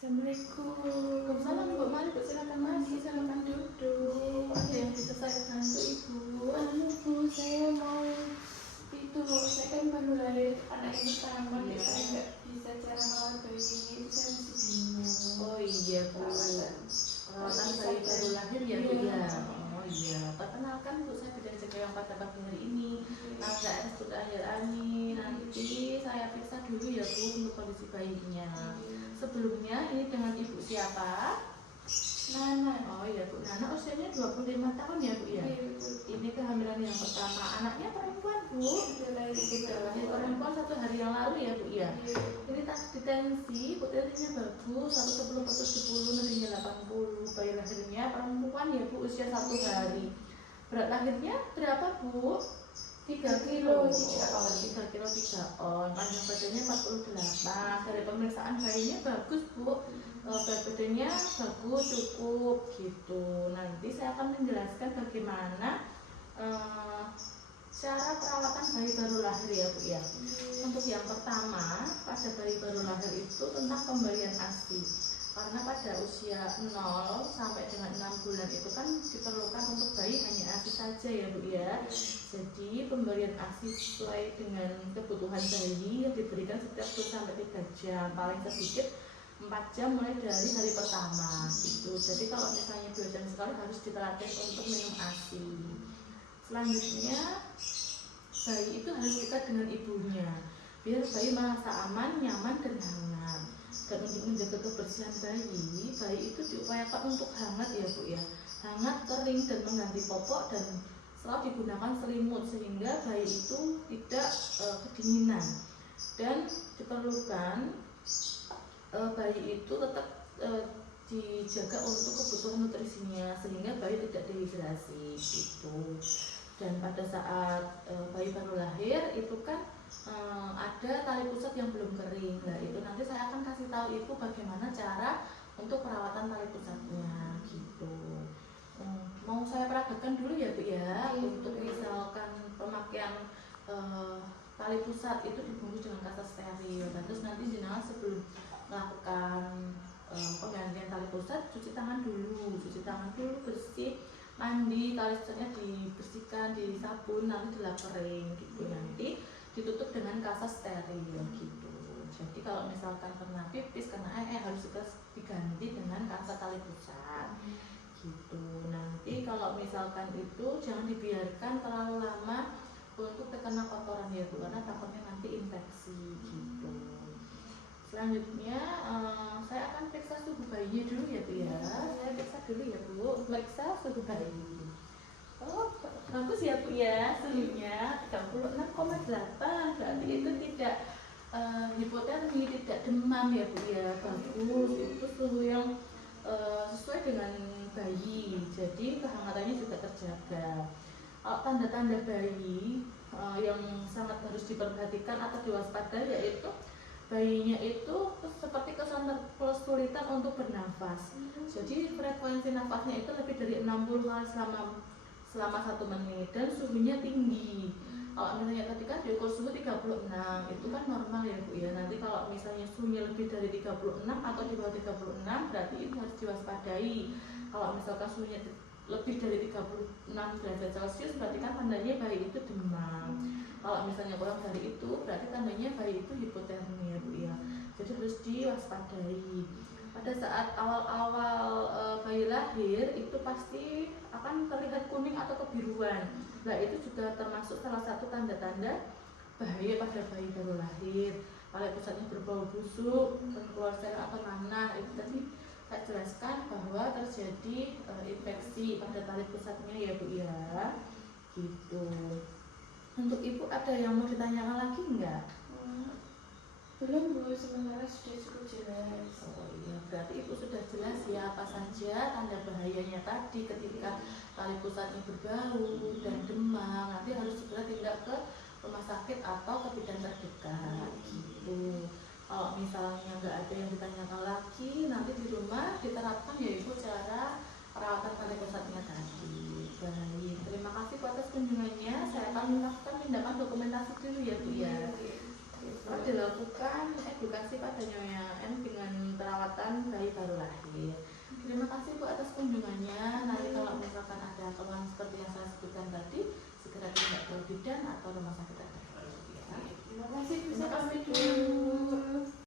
Assalamualaikum. Waalaikumsalam Bu Mari, Bu silakan masuk, silakan duduk. Ada yang bisa saya bantu Ibu? Bu, saya mau itu, saya kan baru lahir anak yang pertama, saya nggak bisa cara merawat bayi ini, itu saya masih bingung. Oh iya Bu, perawatan bayi baru lahir ya Bu ya. Oh iya, perkenalkan Bu, saya bidan jaga yang pada pagi hari ini. Nama saya Sudah Akhir Ani. Nanti saya periksa dulu ya Bu untuk kondisi bayinya. Sebelumnya ini dengan Ibu siapa? Nana. Oh iya Bu, Nana usianya 25 tahun ya Bu ya? Iya, Bu. Ini kehamilan yang pertama, anaknya perempuan Bu? Sudah lahir Kita lahir perempuan 1 hari yang lalu ya Bu ya? Ini di tensi, Bu tensinya bagus, 110/10, nadinya 80. Bayi lahirnya perempuan ya Bu, usia 1 hari. Berat lahirnya berapa Bu? 3 kilo, 3 kilo 3 on. Panjang badannya 48. Dari pemeriksaan bayinya bagus Bu, berat badannya bagus, cukup gitu. Nanti saya akan menjelaskan bagaimana cara perawatan bayi baru lahir ya Bu ya. Untuk yang pertama, pada bayi baru lahir itu tentang pemberian ASI. Karena pada usia 0 sampai dengan 6 bulan itu kan diperlukan untuk bayi hanya ASI saja ya Bu ya. Jadi pemberian ASI sesuai dengan kebutuhan bayi yang diberikan setiap 2 sampai 3 jam, paling sedikit 4 jam mulai dari hari pertama gitu. Jadi kalau misalnya 2 jam sekali harus diterapkan untuk minum ASI. Selanjutnya bayi itu harus dekat dengan ibunya biar bayi merasa aman, nyaman, dan hangat. Dan untuk menjaga kebersihan bayi itu diupayakan untuk hangat ya Bu ya. Hangat, kering, dan mengganti popok, dan selalu digunakan selimut sehingga bayi itu tidak kedinginan. Dan diperlukan bayi itu tetap dijaga untuk kebutuhan nutrisinya sehingga bayi tidak dehidrasi gitu. Dan pada saat bayi baru lahir itu kan ada tali pusat yang belum kering. Nah itu nanti saya akan kasih tahu Ibu bagaimana cara untuk perawatan tali pusatnya gitu. Mau saya peragakan dulu ya Bu ya. Untuk misalkan pemakaian tali pusat itu dibungkus dengan kasa steril. Dan terus nanti jenengan sebelum melakukan penggantian tali pusat cuci tangan dulu bersih, mandi, tali pusatnya dibersihkan, disabun, nanti dilap kering gitu. Nanti ditutup dengan kasa steril gitu. Jadi kalau misalkan kena pipis, kena air harus juga diganti dengan kasa tali pusat gitu. Nanti kalau misalkan itu jangan dibiarkan terlalu lama untuk terkena kotoran ya Bu, karena takutnya nanti infeksi gitu. Selanjutnya saya akan periksa suhu bayinya dulu ya Bu ya. Saya periksa dulu ya Bu, periksa suhu bayi. Oh bagus ya Bu ya, suhunya 36,8, berarti itu tidak hipotermi, tidak demam ya Bu ya. Bagus, itu suhu yang sesuai dengan bayi, jadi kehangatannya juga terjaga. Kalau tanda-tanda bayi yang sangat harus diperhatikan atau diwaspadai yaitu bayinya itu seperti kesulitan untuk bernafas. Jadi frekuensi nafasnya itu lebih dari 60 kali selama 1 menit dan suhunya tinggi. Kalau misalnya ketika diukur suhu 36 itu kan normal ya Bu ya. Nanti kalau misalnya suhunya lebih dari 36 atau di bawah 36 berarti itu harus diwaspadai. Kalau misalkan suhunya lebih dari 36 derajat Celcius berarti kan tandanya bayi itu demam. Kalau misalnya kurang dari itu berarti tandanya bayi itu hipotermia Bu ya. Jadi harus diwaspadai. Pada saat awal-awal bayi lahir itu pasti akan terlihat kuning atau kebiruan. Nah itu juga termasuk salah satu tanda-tanda bahaya pada bayi baru lahir. Tali pusatnya berbau busuk, keluar sel atau nanah. Itu tadi saya jelaskan bahwa terjadi infeksi pada tali pusatnya ya Bu ya. Gitu. Untuk Ibu ada yang mau ditanyakan lagi enggak? Belum Bu, sebenarnya sudah cukup jelas. Oh iya, berarti Ibu sudah jelas ya apa saja tanda bahayanya tadi ketika tali pusatnya berbau dan demam. Nanti harus segera tindak ke rumah sakit atau ke bidan terdekat gitu. Kalau misalnya nggak ada yang ditanyakan lagi, nanti di rumah diterapkan ya Ibu cara perawatan tali pusatnya tadi. Baik, terima kasih atas kunjungannya. Saya akan melakukan tindakan dokumentasi dulu ya Bu ya. Dilakukan edukasi pada Nyonya N dengan perawatan perawatan bayi baru lahir. Terima kasih Bu atas kunjungannya. Nanti kalau misalkan ada keluhan seperti yang saya sebutkan tadi, segera tindak ke bidan atau rumah sakit terdekat.